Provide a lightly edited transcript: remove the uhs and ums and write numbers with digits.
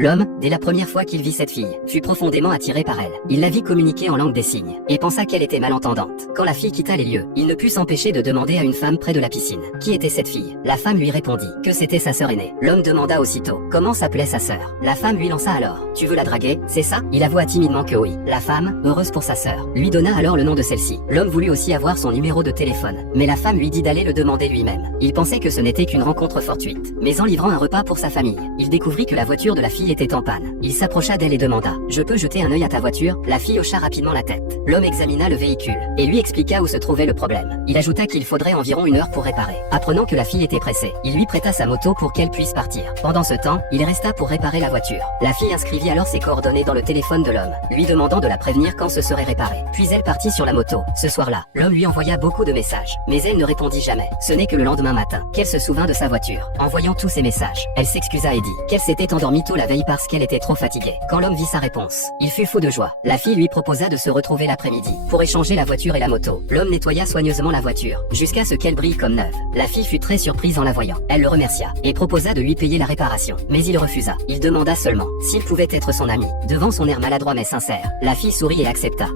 L'homme, dès la première fois qu'il vit cette fille, fut profondément attiré par elle. Il la vit communiquer en langue des signes, et pensa qu'elle était malentendante. Quand la fille quitta les lieux, il ne put s'empêcher de demander à une femme près de la piscine qui était cette fille. La femme lui répondit que c'était sa sœur aînée. L'homme demanda aussitôt comment s'appelait sa sœur. La femme lui lança alors: tu veux la draguer, c'est ça? Il avoua timidement que oui. La femme, heureuse pour sa sœur, lui donna alors le nom de celle-ci. L'homme voulut aussi avoir son numéro de téléphone, mais la femme lui dit d'aller le demander lui-même. Il pensait que ce n'était qu'une rencontre fortuite, mais en livrant un repas pour sa famille, il découvrit que la voiture de la fille était en panne. Il s'approcha d'elle et demanda: je peux jeter un œil à ta voiture? La fille hocha rapidement la tête. L'homme examina le véhicule et lui expliqua où se trouvait le problème. Il ajouta qu'il faudrait environ 1 heure pour réparer. Apprenant que la fille était pressée, il lui prêta sa moto pour qu'elle puisse partir. Pendant ce temps, il resta pour réparer la voiture. La fille inscrivit alors ses coordonnées dans le téléphone de l'homme, lui demandant de la prévenir quand ce serait réparé. Puis elle partit sur la moto. Ce soir-là, l'homme lui envoya beaucoup de messages, mais elle ne répondit jamais. Ce n'est que le lendemain matin qu'elle se souvint de sa voiture. En voyant tous ces messages, elle s'excusa et dit qu'elle s'était endormie tôt la veille parce qu'elle était trop fatiguée. Quand l'homme vit sa réponse, il fut fou de joie. La fille lui proposa de se retrouver l'après-midi pour échanger la voiture et la moto. L'homme nettoya soigneusement la voiture jusqu'à ce qu'elle brille comme neuve. La fille fut très surprise en la voyant. Elle le remercia et proposa de lui payer la réparation, mais il refusa. Il demanda seulement s'il pouvait être son ami. Devant son air maladroit mais sincère, la fille sourit et accepta.